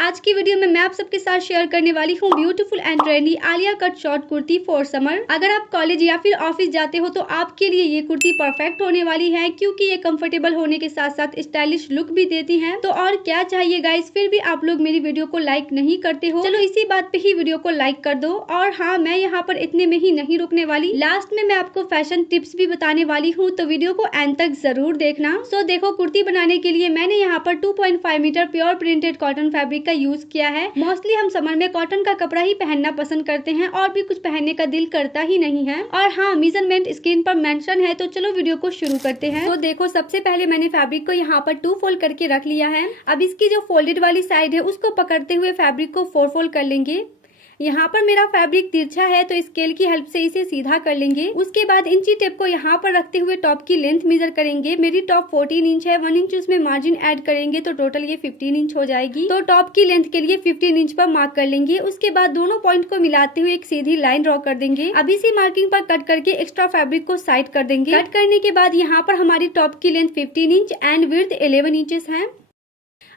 आज की वीडियो में मैं आप सबके साथ शेयर करने वाली हूँ beautiful and trendy Alia cut short kurti for summer. अगर आप कॉलेज या फिर ऑफिस जाते हो तो आपके लिए ये कुर्ती परफेक्ट होने वाली है, क्योंकि ये कंफर्टेबल होने के साथ साथ स्टाइलिश लुक भी देती हैं। तो और क्या चाहिए गाइस, फिर भी आप लोग मेरी वीडियो को लाइक नहीं करते हो। चलो इसी बात पे ही वीडियो को लाइक कर दो। और हाँ, मैं यहाँ पर इतने में ही नहीं रुकने वाली, लास्ट में मैं आपको फैशन टिप्स भी बताने वाली हूँ, तो वीडियो को एंड तक जरूर देखना। सो देखो, कुर्ती बनाने के लिए मैंने यहाँ पर 2.5 metre pure printed cotton fabric का यूज किया है। मोस्टली हम समर में कॉटन का कपड़ा ही पहनना पसंद करते हैं और भी कुछ पहनने का दिल करता ही नहीं है। और हाँ, मेजरमेंट स्क्रीन पर मेंशन है, तो चलो वीडियो को शुरू करते हैं। तो देखो, सबसे पहले मैंने फैब्रिक को यहाँ पर 2 फोल्ड करके रख लिया है। अब इसकी जो फोल्डेड वाली साइड है उसको पकड़ते हुए फैब्रिक को 4 फोल्ड कर लेंगे। यहाँ पर मेरा फैब्रिक तिरछा है तो स्केल की हेल्प से इसे सीधा कर लेंगे। उसके बाद इंची टेप को यहाँ पर रखते हुए टॉप की लेंथ मेजर करेंगे। मेरी टॉप 14 इंच है, 1 इंच उसमें मार्जिन ऐड करेंगे तो टोटल ये 15 इंच हो जाएगी। तो टॉप की लेंथ के लिए 15 इंच पर मार्क कर लेंगे। उसके बाद दोनों पॉइंट को मिलाते हुए एक सीधी लाइन ड्रॉ कर देंगे। अब इसी मार्किंग पर कट करके एक्स्ट्रा फैब्रिक को साइड कर देंगे। कट करने के बाद यहाँ पर हमारी टॉप की length 15 inch and width 11 inches है।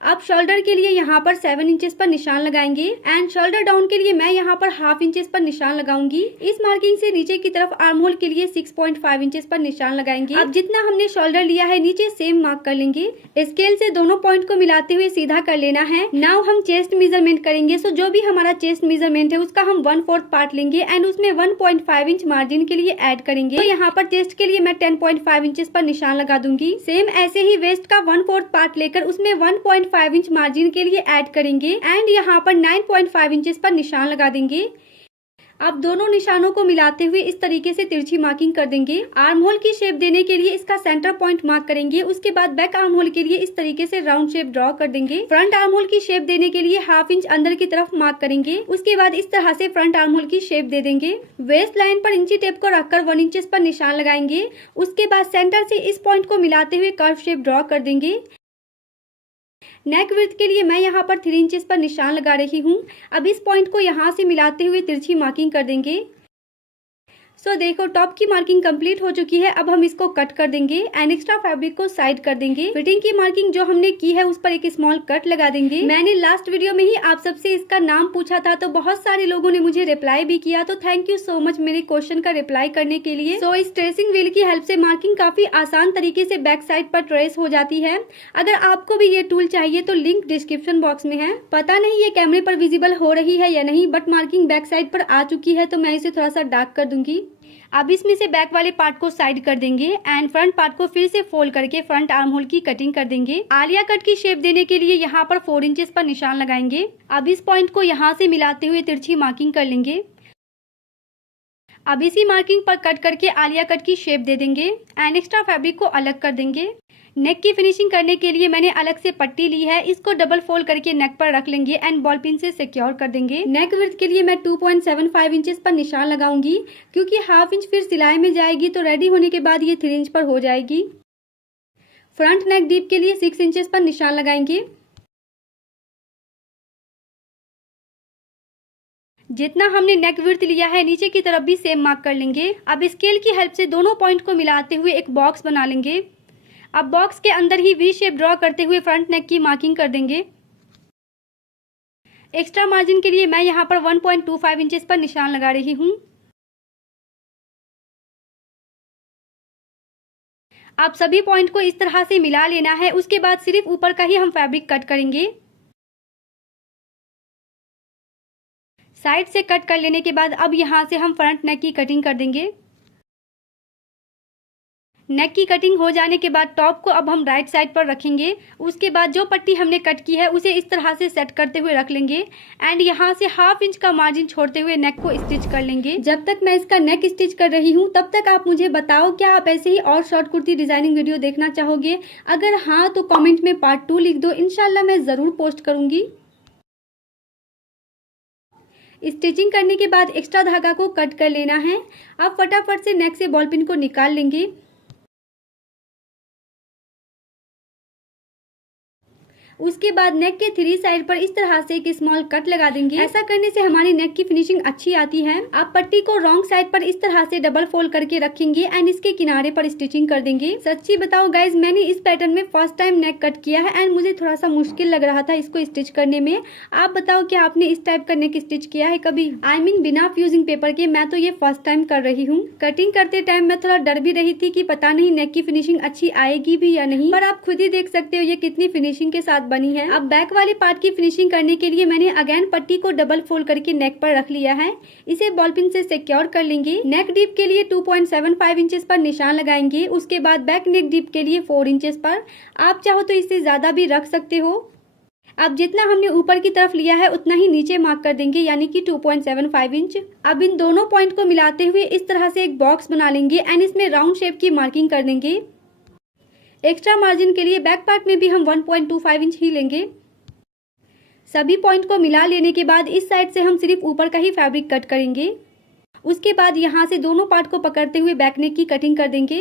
अब शोल्डर के लिए यहाँ पर 7 इंचेस पर निशान लगाएंगे एंड शोल्डर डाउन के लिए मैं यहाँ पर हाफ इंचेस पर निशान लगाऊंगी। इस मार्किंग से नीचे की तरफ आर्म होल के लिए 6.5 इंचेस पर निशान लगाएंगे। अब जितना हमने शोल्डर लिया है नीचे सेम मार्क कर लेंगे। स्केल से दोनों पॉइंट को मिलाते हुए सीधा कर लेना है। नाउ हम चेस्ट मेजरमेंट करेंगे। सो जो भी हमारा चेस्ट मेजरमेंट है उसका हम 1/4 पार्ट लेंगे एंड उसमें 1.5 इंच मार्जिन के लिए ऐड करेंगे। तो यहाँ पर चेस्ट के लिए मैं 10.5 इंचेस पर निशान लगा दूंगी। सेम ऐसे ही वेस्ट का 1/4 पार्ट लेकर उसमें 1.5 इंच मार्जिन के लिए ऐड करेंगे एंड यहाँ पर 9.5 इंचेस पर निशान लगा देंगे। अब दोनों निशानों को मिलाते हुए इस तरीके से तिरछी मार्किंग कर देंगे। आर्म होल की शेप देने के लिए इसका सेंटर पॉइंट मार्क करेंगे। उसके बाद बैक आर्म होल के लिए इस तरीके से राउंड शेप ड्रॉ कर देंगे। फ्रंट आर्म होल की शेप देने के लिए हाफ इंच अंदर की तरफ मार्क करेंगे। उसके बाद इस तरह से फ्रंट आर्म होल की शेप दे देंगे। वेस्ट लाइन पर इंची टेप को रखकर 1 इंचेस पर निशान लगाएंगे। उसके बाद सेंटर से इस पॉइंट को मिलाते हुए कर्व शेप ड्रॉ कर देंगे। नेक विड्थ के लिए मैं यहाँ पर 3 इंचेस पर निशान लगा रही हूँ। अब इस पॉइंट को यहाँ से मिलाते हुए तिरछी मार्किंग कर देंगे। सो देखो, टॉप की मार्किंग कंप्लीट हो चुकी है। अब हम इसको कट कर देंगे एंड एक्स्ट्रा फैब्रिक को साइड कर देंगे। फिटिंग की मार्किंग जो हमने की है उस पर एक स्मॉल कट लगा देंगे। मैंने लास्ट वीडियो में ही आप सबसे इसका नाम पूछा था, तो बहुत सारे लोगों ने मुझे रिप्लाई भी किया, तो थैंक यू सो मच मेरे क्वेश्चन का रिप्लाई करने के लिए। सो इस ट्रेसिंग व्हील की हेल्प से मार्किंग काफी आसान तरीके से बैक साइड पर ट्रेस हो जाती है। अगर आपको भी ये टूल चाहिए तो लिंक डिस्क्रिप्शन बॉक्स में है। पता नहीं ये कैमरे पर विजिबल हो रही है या नहीं, बट मार्किंग बैक साइड पर आ चुकी है, तो मैं इसे थोड़ा सा डार्क कर दूंगी। अब इसमें से बैक वाले पार्ट को साइड कर देंगे एंड फ्रंट पार्ट को फिर से फोल्ड करके फ्रंट आर्म होल की कटिंग कर देंगे। आलिया कट की शेप देने के लिए यहाँ पर 4 इंचेस पर निशान लगाएंगे। अब इस पॉइंट को यहाँ से मिलाते हुए तिरछी मार्किंग कर लेंगे। अब इसी मार्किंग पर कट करके आलिया कट की शेप दे देंगे एंड एक्स्ट्रा फैब्रिक को अलग कर देंगे। नेक की फिनिशिंग करने के लिए मैंने अलग से पट्टी ली है। इसको डबल फोल्ड करके नेक पर रख लेंगे एंड बॉल पिन से सिक्योर कर देंगे। नेक विड्थ के लिए मैं 2.75 इंचेस पर निशान लगाऊंगी, क्योंकि हाफ इंच फिर सिलाई में जाएगी, तो रेडी होने के बाद ये 3 इंच पर हो जाएगी। फ्रंट नेक डीप के लिए 6 इंचेस पर निशान लगाएंगे। जितना हमने नेक विड्थ लिया है नीचे की तरफ भी सेम मार्क कर लेंगे। अब स्केल की हेल्प से दोनों पॉइंट को मिलाते हुए एक बॉक्स बना लेंगे। अब बॉक्स के अंदर ही वी शेप ड्रॉ करते हुए फ्रंट नेक की मार्किंग कर देंगे। एक्स्ट्रा मार्जिन के लिए मैं यहाँ पर 1.25 इंचेस पर निशान लगा रही हूँ। अब सभी पॉइंट को इस तरह से मिला लेना है। उसके बाद सिर्फ ऊपर का ही हम फैब्रिक कट करेंगे। साइड से कट कर लेने के बाद अब यहाँ से हम फ्रंट नेक की कटिंग कर देंगे। नेक की कटिंग हो जाने के बाद टॉप को अब हम राइट साइड पर रखेंगे। उसके बाद जो पट्टी हमने कट की है उसे इस तरह से सेट करते हुए रख लेंगे एंड यहाँ से हाफ इंच का मार्जिन छोड़ते हुए नेक को स्टिच कर लेंगे। जब तक मैं इसका नेक स्टिच कर रही हूँ तब तक आप मुझे बताओ, क्या आप ऐसे ही और शॉर्ट कुर्ती डिजाइनिंग वीडियो देखना चाहोगे? अगर हाँ तो कॉमेंट में पार्ट 2 लिख दो, इंशाल्लाह मैं जरूर पोस्ट करूंगी। स्टिचिंग करने के बाद एक्स्ट्रा धागा को कट कर लेना है। अब फटाफट से नेक से बॉल पिन को निकाल लेंगे। उसके बाद नेक के 3 साइड पर इस तरह से एक स्मॉल कट लगा देंगे। ऐसा करने से हमारी नेक की फिनिशिंग अच्छी आती है। आप पट्टी को रॉन्ग साइड पर इस तरह से डबल फोल्ड करके रखेंगे एंड इसके किनारे पर स्टिचिंग कर देंगे। सच्ची बताओ गाइज, मैंने इस पैटर्न में फर्स्ट टाइम नेक कट किया है एंड मुझे थोड़ा सा मुश्किल लग रहा था इसको स्टिच करने में। आप बताओ क्या आपने इस टाइप का नेक स्टिच किया है कभी? आई मीन बिना फ्यूजिंग पेपर के। मैं तो ये फर्स्ट टाइम कर रही हूँ। कटिंग करते टाइम मैं थोड़ा डर भी रही थी कि पता नहीं नेक की फिनिशिंग अच्छी आएगी भी या नहीं, पर आप खुद ही देख सकते हो ये कितनी फिनिशिंग के साथ बनी है। अब बैक वाले पार्ट की फिनिशिंग करने के लिए मैंने अगेन पट्टी को डबल फोल्ड करके नेक पर रख लिया है। इसे बॉल पिन से सिक्योर कर लेंगे। नेक डीप के लिए 2.75 इंचेस पर निशान लगाएंगे। उसके बाद बैक नेक डीप के लिए 4 इंचेस पर। आप चाहो तो इससे ज्यादा भी रख सकते हो। अब जितना हमने ऊपर की तरफ लिया है उतना ही नीचे मार्क कर देंगे, यानी कि 2.75 इंच। अब इन दोनों पॉइंट को मिलाते हुए इस तरह से एक बॉक्स बना लेंगे एंड इसमें राउंड शेप की मार्किंग कर देंगे। एक्स्ट्रा मार्जिन के लिए बैक पार्ट में भी हम 1.25 इंच ही लेंगे। सभी पॉइंट को मिला लेने के बाद इस साइड से हम सिर्फ ऊपर का ही फैब्रिक कट करेंगे। उसके बाद यहाँ से दोनों पार्ट को पकड़ते हुए बैक नेक की कटिंग कर देंगे।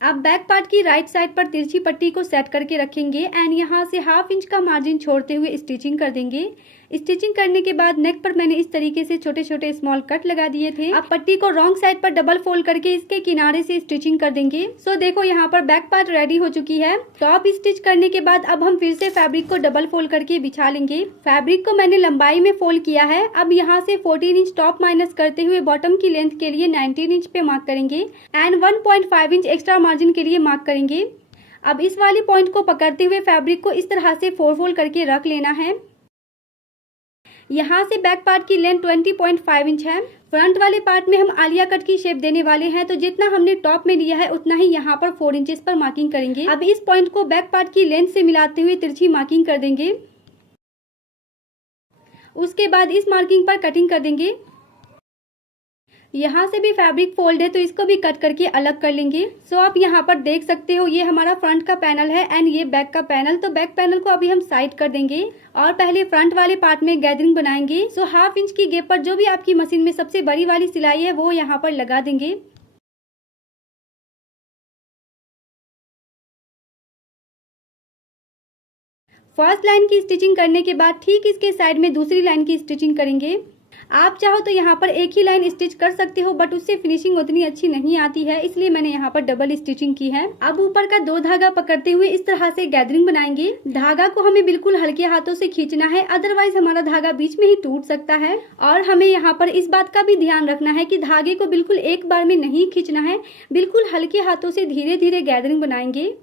अब बैक पार्ट की राइट साइड पर तिरछी पट्टी को सेट करके रखेंगे एंड यहाँ से ½ इंच का मार्जिन छोड़ते हुए स्टिचिंग कर देंगे। स्टिचिंग करने के बाद नेक पर मैंने इस तरीके से छोटे छोटे स्मॉल कट लगा दिए थे। अब पट्टी को रॉन्ग साइड पर डबल फोल्ड करके इसके किनारे से स्टिचिंग कर देंगे। सो देखो यहाँ पर बैक पार्ट रेडी हो चुकी है। टॉप स्टिच करने के बाद अब हम फिर से फैब्रिक को डबल फोल्ड करके बिछा लेंगे। फैब्रिक को मैंने लंबाई में फोल्ड किया है। अब यहाँ से 14 इंच टॉप माइनस करते हुए बॉटम की लेंथ के लिए 19 इंच पे मार्क करेंगे एंड 1.5 इंच एक्स्ट्रा मार्जिन के लिए मार्क करेंगे। अब इस वाली पॉइंट को पकड़ते हुए फैब्रिक को इस तरह से 4 फोल्ड करके रख लेना है। यहाँ से बैक पार्ट की लेंथ 20.5 इंच है। फ्रंट वाले पार्ट में हम आलिया कट की शेप देने वाले हैं, तो जितना हमने टॉप में लिया है उतना ही यहाँ पर 4 इंचेस पर मार्किंग करेंगे। अब इस पॉइंट को बैक पार्ट की लेंथ से मिलाते हुए तिरछी मार्किंग कर देंगे। उसके बाद इस मार्किंग पर कटिंग कर देंगे। यहाँ से भी फैब्रिक फोल्ड है तो इसको भी कट करके अलग कर लेंगे। सो आप यहाँ पर देख सकते हो ये हमारा फ्रंट का पैनल है एंड ये बैक का पैनल। तो बैक पैनल को अभी हम साइड कर देंगे और पहले फ्रंट वाले पार्ट में गैदरिंग बनाएंगे। सो ½ इंच की गैप पर जो भी आपकी मशीन में सबसे बड़ी वाली सिलाई है वो यहाँ पर लगा देंगे। फर्स्ट लाइन की स्टिचिंग करने के बाद ठीक इसके साइड में दूसरी लाइन की स्टिचिंग करेंगे। आप चाहो तो यहाँ पर एक ही लाइन स्टिच कर सकते हो, बट उससे फिनिशिंग उतनी अच्छी नहीं आती है, इसलिए मैंने यहाँ पर डबल स्टिचिंग की है। अब ऊपर का 2 धागा पकड़ते हुए इस तरह से गैदरिंग बनाएंगे। धागा को हमें बिल्कुल हल्के हाथों से खींचना है, अदरवाइज हमारा धागा बीच में ही टूट सकता है। और हमें यहाँ पर इस बात का भी ध्यान रखना है कि धागे को बिल्कुल एक बार में नहीं खींचना है, बिल्कुल हल्के हाथों से धीरे धीरे गैदरिंग बनाएंगे।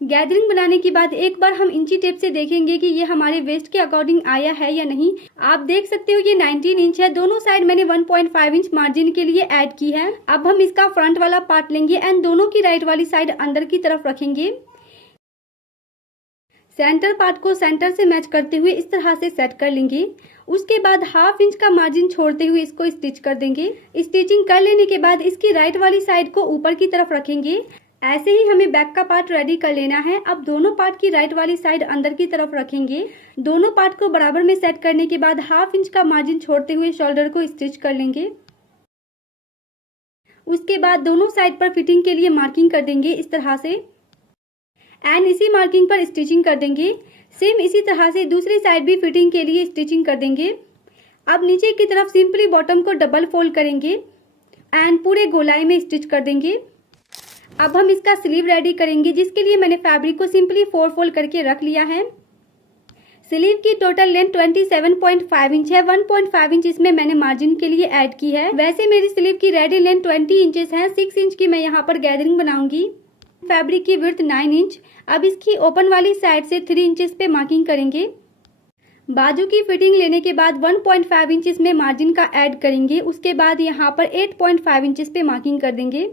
गैदरिंग बनाने के बाद एक बार हम इंची टेप से देखेंगे कि ये हमारे वेस्ट के अकॉर्डिंग आया है या नहीं। आप देख सकते हो ये 19 इंच है। दोनों साइड मैंने 1.5 इंच मार्जिन के लिए ऐड की है। अब हम इसका फ्रंट वाला पार्ट लेंगे एंड दोनों की राइट वाली साइड अंदर की तरफ रखेंगे। सेंटर पार्ट को सेंटर से मैच करते हुए इस तरह से सेट कर लेंगे। उसके बाद ½ इंच का मार्जिन छोड़ते हुए इसको स्टिच कर देंगे। स्टिचिंग कर लेने के बाद इसकी राइट वाली साइड को ऊपर की तरफ रखेंगे। ऐसे ही हमें बैक का पार्ट रेडी कर लेना है। अब दोनों पार्ट की राइट वाली साइड अंदर की तरफ रखेंगे। दोनों पार्ट को बराबर में सेट करने के बाद ½ इंच का मार्जिन छोड़ते हुए शोल्डर को स्टिच कर लेंगे। उसके बाद दोनों साइड पर फिटिंग के लिए मार्किंग कर देंगे इस तरह से एंड इसी मार्किंग पर स्टिचिंग कर देंगे। सेम इसी तरह से दूसरी साइड भी फिटिंग के लिए स्टिचिंग कर देंगे। अब नीचे की तरफ सिंपली बॉटम को डबल फोल्ड करेंगे एंड पूरे गोलाई में स्टिच कर देंगे। अब हम इसका स्लीव रेडी करेंगे, जिसके लिए मैंने फैब्रिक को सिंपली 4 फोल्ड करके रख लिया है। स्लीव की टोटल लेंथ 27.5 इंच है। 1.5 इंच इसमें मैंने मार्जिन के लिए ऐड की है। वैसे मेरी स्लीव की रेडी लेंथ 20 इंचेस है। 6 इंच की मैं यहाँ पर गैदरिंग बनाऊंगी। फैब्रिक की विड्थ 9 इंच। अब इसकी ओपन वाली साइड से 3 इंचेस पे मार्किंग करेंगे। बाजू की फिटिंग लेने के बाद 1.5 इंच इसमें मार्जिन का ऐड करेंगे। उसके बाद यहाँ पर 8.5 इंचेस पे मार्किंग कर देंगे।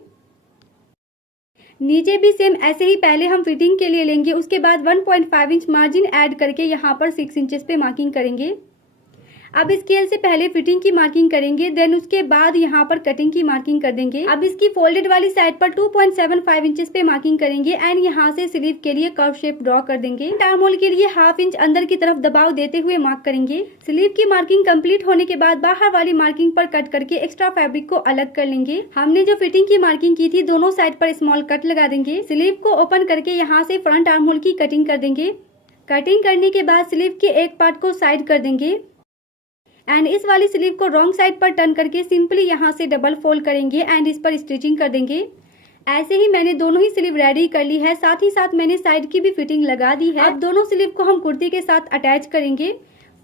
नीचे भी सेम ऐसे ही पहले हम फिटिंग के लिए लेंगे। उसके बाद 1.5 इंच मार्जिन ऐड करके यहाँ पर 6 इंचेस पे मार्किंग करेंगे। अब स्केल से पहले फिटिंग की मार्किंग करेंगे, देन उसके बाद यहाँ पर कटिंग की मार्किंग कर देंगे। अब इसकी फोल्डेड वाली साइड पर 2.75 इंचेस पे मार्किंग करेंगे एंड यहाँ से स्लीव के लिए कर्व शेप ड्रॉ कर देंगे। आर्म होल के लिए 1/2 इंच अंदर की तरफ दबाव देते हुए मार्क करेंगे। स्लीव की मार्किंग कंप्लीट होने के बाद बाहर वाली मार्किंग पर कट करके एक्स्ट्रा फैब्रिक को अलग कर लेंगे। हमने जो फिटिंग की मार्किंग की थी दोनों साइड पर स्मॉल कट लगा देंगे। स्लीव को ओपन करके यहाँ से फ्रंट आर्म होल की कटिंग कर देंगे। कटिंग करने के बाद स्लीव के एक पार्ट को साइड कर देंगे एंड इस वाली स्लीव को रॉन्ग साइड पर टर्न करके सिंपली यहाँ से डबल फोल्ड करेंगे एंड इस पर स्टिचिंग कर देंगे। ऐसे ही मैंने दोनों ही स्लीव रेडी कर ली है, साथ ही साथ मैंने साइड की भी फिटिंग लगा दी है। अब दोनों स्लीव को हम कुर्ती के साथ अटैच करेंगे।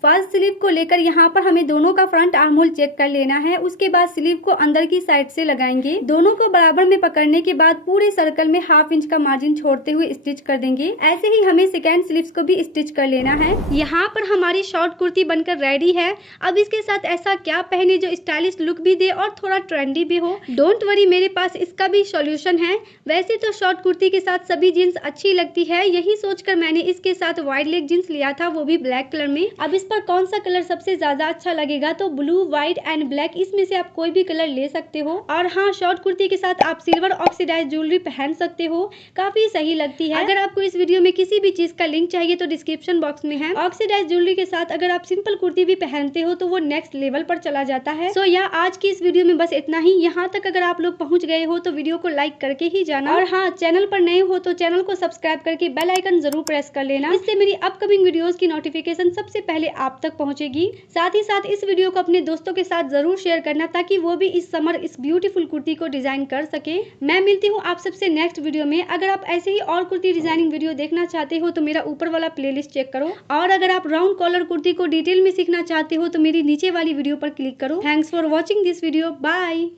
फर्स्ट स्लीव को लेकर यहाँ पर हमें दोनों का फ्रंट आर्म होल चेक कर लेना है। उसके बाद स्लीव को अंदर की साइड से लगाएंगे। दोनों को बराबर में पकड़ने के बाद पूरे सर्कल में 1/2 इंच का मार्जिन छोड़ते हुए स्टिच कर देंगे। ऐसे ही हमें सेकेंड स्लीव्स को भी स्टिच कर लेना है। यहाँ पर हमारी शॉर्ट कुर्ती बनकर रेडी है। अब इसके साथ ऐसा क्या पहने जो स्टाइलिश लुक भी दे और थोड़ा ट्रेंडी भी हो। डोंट वरी, मेरे पास इसका भी सॉल्यूशन है। वैसे तो शॉर्ट कुर्ती के साथ सभी जीन्स अच्छी लगती है, यही सोचकर मैंने इसके साथ वाइड लेग जीन्स लिया था, वो भी ब्लैक कलर में। अब इस पर कौन सा कलर सबसे ज्यादा अच्छा लगेगा तो ब्लू, व्हाइट एंड ब्लैक, इसमें से आप कोई भी कलर ले सकते हो। और हाँ, शॉर्ट कुर्ती के साथ आप सिल्वर ऑक्सीडाइज ज्वेलरी पहन सकते हो, काफी सही लगती है। अगर आपको इस वीडियो में किसी भी चीज का लिंक चाहिए तो डिस्क्रिप्शन बॉक्स में है। ऑक्सीडाइज ज्वेलरी के साथ अगर आप सिंपल कुर्ती भी पहनते हो तो वो नेक्स्ट लेवल पर चला जाता है। सो या आज की इस वीडियो में बस इतना ही। यहाँ तक अगर आप लोग पहुँच गए हो तो वीडियो को लाइक करके ही जाना, और हाँ, चैनल पर नए हो तो चैनल को सब्सक्राइब करके बेल आइकन जरूर प्रेस कर लेना। इससे मेरी अपकमिंग वीडियोस की नोटिफिकेशन सबसे पहले आप तक पहुंचेगी। साथ ही साथ इस वीडियो को अपने दोस्तों के साथ जरूर शेयर करना ताकि वो भी इस समर इस ब्यूटीफुल कुर्ती को डिजाइन कर सके। मैं मिलती हूँ आप सबसे नेक्स्ट वीडियो में। अगर आप ऐसे ही और कुर्ती डिजाइनिंग वीडियो देखना चाहते हो तो मेरा ऊपर वाला प्लेलिस्ट चेक करो, और अगर आप राउंड कॉलर कुर्ती को डिटेल में सीखना चाहते हो तो मेरी नीचे वाली वीडियो पर क्लिक करो। Thanks for watching this video. Bye.